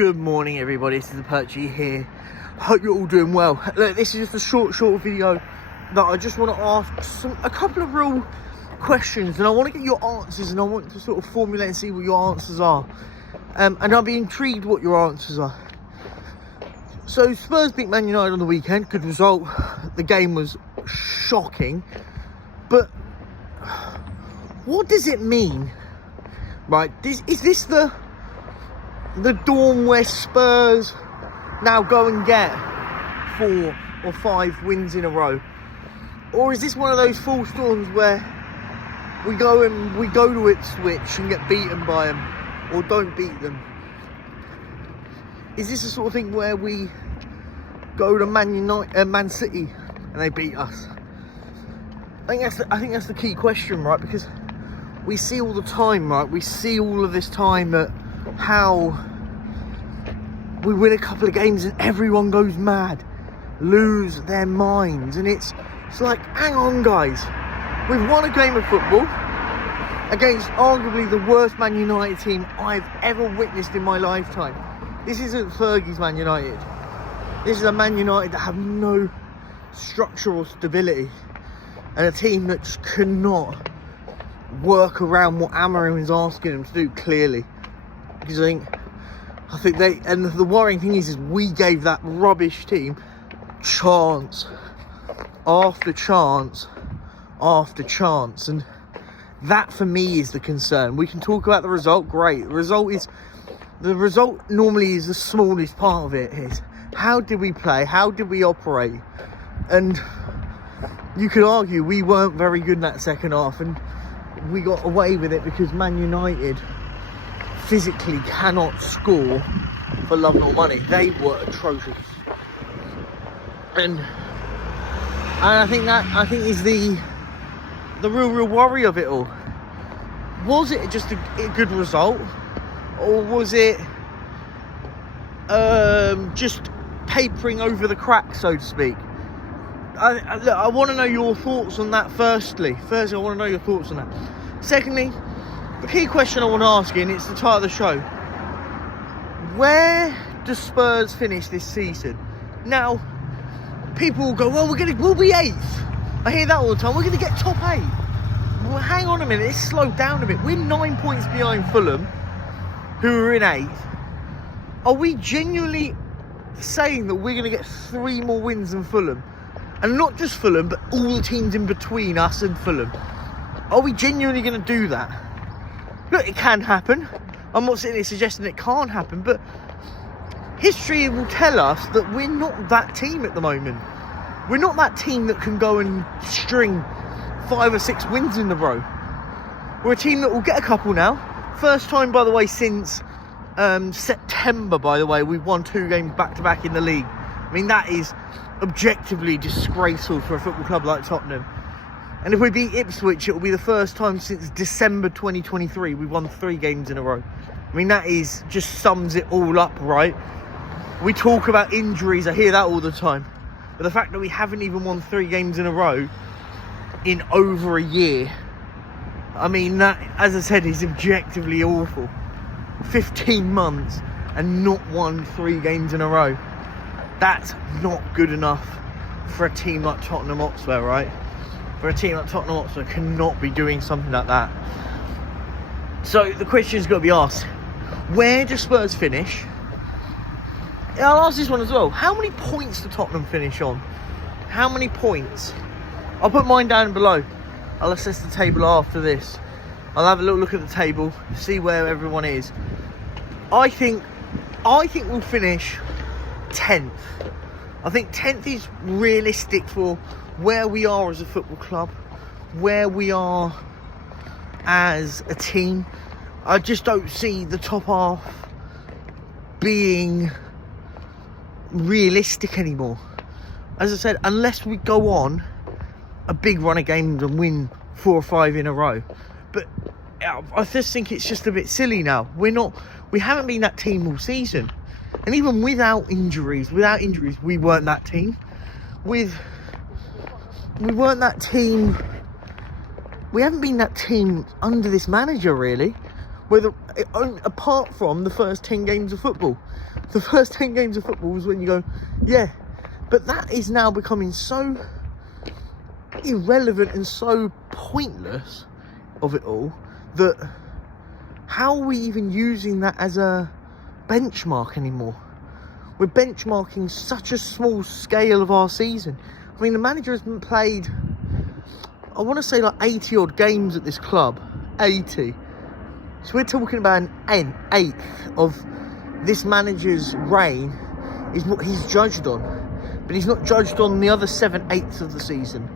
Good morning, everybody. This is the Perchy here. Hope you're all doing well. Look, this is just a short video that I just want to ask a couple of real questions, and I want to get your answers, and I want to sort of formulate and see what your answers are. And I'll be intrigued what your answers are. So Spurs beat Man United on the weekend. Good result. The game was shocking, but what does it mean? Right, is this the dawn where Spurs now go and get 4 or 5 wins in a row? Or is this one of those false dawns where we go to Ipswich and get beaten by them, or don't beat them? Is this the sort of thing where we go to Man City and they beat us? I think that's the key question, right? Because we see all the time, right? We see all of this time that how we win a couple of games and everyone goes mad, lose their minds, and it's like, hang on, guys, we've won a game of football against arguably the worst Man United team I've ever witnessed in my lifetime. This isn't Fergie's Man United. This is a Man United that have no structural stability, and a team that just cannot work around what Amarim is asking them to do, clearly. Because I think they, and the worrying thing is we gave that rubbish team chance after chance after chance, and that for me is the concern. We can talk about the result, great. The result normally is the smallest part of it. Is how did we play, how did we operate? And you could argue we weren't very good in that second half, and we got away with it because Man United physically cannot score for love nor money. They were atrocious, and I think is the real worry of it all. Was it just a good result, or was it just papering over the cracks, so to speak? I want to know your thoughts on that. Firstly, I want to know your thoughts on that. Secondly, the key question I want to ask you, and it's the title of the show: where do Spurs finish this season? Now, people will go, well, we'll be 8th. I hear that all the time. We're going to get top 8. Well, hang on a minute. It's slowed down a bit. We're 9 points behind Fulham, who are in 8th. Are we genuinely saying that we're going to get 3 more wins than Fulham? And not just Fulham, but all the teams in between us and Fulham. Are we genuinely going to do that? Look, it can happen. I'm not sitting here suggesting it can't happen, but history will tell us that we're not that team at the moment. We're not that team that can go and string 5 or 6 wins in a row. We're a team that will get a couple now. First time, by the way, since September, by the way, we've won 2 games back-to-back in the league. I mean, that is objectively disgraceful for a football club like Tottenham. And if we beat Ipswich, it will be the first time since December 2023 we've won 3 games in a row. I mean, that is just sums it all up, right? We talk about injuries, I hear that all the time, but the fact that we haven't even won 3 games in a row in over a year, I mean, that, as I said, is objectively awful. 15 months and not won 3 games in a row. That's not good enough for a team like Tottenham Hotspur, right? For a team like Tottenham Hotspur cannot be doing something like that. So the question's got to be asked: where do Spurs finish? And I'll ask this one as well: how many points do Tottenham finish on? How many points? I'll put mine down below. I'll assess the table after this. I'll have a little look at the table, see where everyone is. I think we'll finish 10th. I think 10th is realistic for where we are as a football club, where we are as a team. I just don't see the top half being realistic anymore. As I said, unless we go on a big run of games and win 4 or 5 in a row. But I just think it's just a bit silly now. We haven't been that team all season. And even without injuries, we weren't that team. We weren't that team. We haven't been that team under this manager, really. apart from the first 10 games of football. The first 10 games of football was when you go, yeah. But that is now becoming so irrelevant and so pointless of it all, that how are we even using that as a benchmark anymore? We're benchmarking such a small scale of our season. I mean, the manager has played, I want to say like 80 odd games at this club. 80. So we're talking about an eighth of this manager's reign is what he's judged on. But he's not judged on the other 7/8 of the season.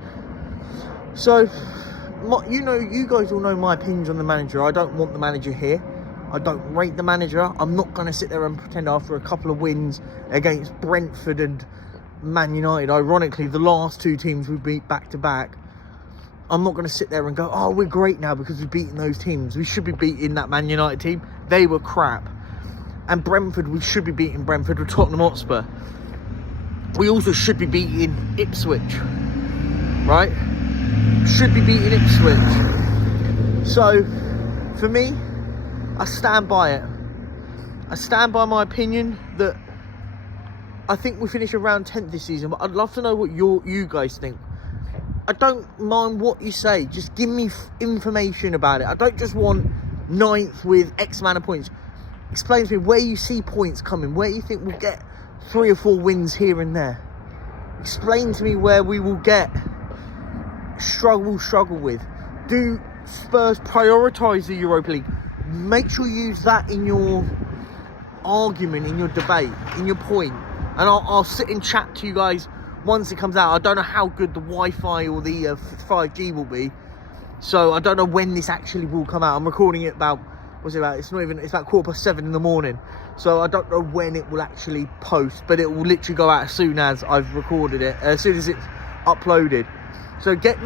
So, you guys all know my opinions on the manager. I don't want the manager here. I don't rate the manager. I'm not going to sit there and pretend after a couple of wins against Brentford and Man United, ironically, the last two teams we beat back to back, I'm not going to sit there and go, oh, we're great now because we've beaten those teams. We should be beating that Man United team. They were crap. And Brentford, we should be beating Brentford with Tottenham Hotspur. We also should be beating Ipswich, right? Should be beating Ipswich. So, for me, I stand by it. I stand by my opinion that I think we finish around 10th this season, but I'd love to know what you guys think. I don't mind what you say. Just give me information about it. I don't just want 9th with X amount of points. Explain to me where you see points coming, where you think we'll get 3 or 4 wins here and there. Explain to me where we will get struggle with. Do Spurs prioritise the Europa League? Make sure you use that in your argument, in your debate, in your point. And I'll sit and chat to you guys once it comes out. I don't know how good the Wi-Fi or the 5G will be. So I don't know when this actually will come out. I'm recording it about, what's it about? It's about 7:15 in the morning. So I don't know when it will actually post, but it will literally go out as soon as I've recorded it, as soon as it's uploaded. So get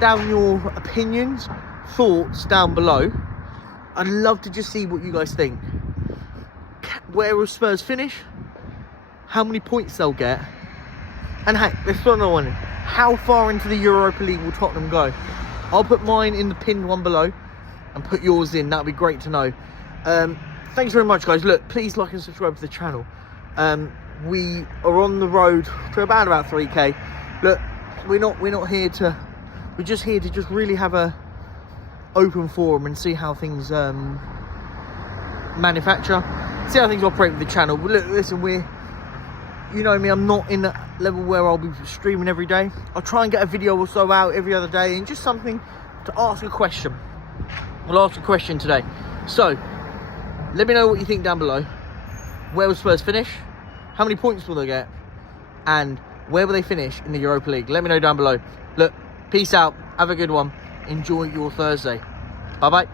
down your opinions, thoughts down below. I'd love to just see what you guys think. Where will Spurs finish? How many points they'll get? And hey, let's throw another one in. How far into the Europa League will Tottenham go? I'll put mine in the pinned one below and put yours in. That'd be great to know. Thanks very much, guys. Look, please like and subscribe to the channel. We are on the road to about 3K. Look, we're not here to. We're just here to just really have a open forum and see how things manufacture, see how things operate with the channel. But look, listen, you know me, I'm not in that level where I'll be streaming every day. I'll try and get a video or so out every other day, and just something to ask a question. We'll ask a question today. So, let me know what you think down below. Where will Spurs finish? How many points will they get? And where will they finish in the Europa League? Let me know down below. Look, peace out. Have a good one. Enjoy your Thursday. Bye-bye.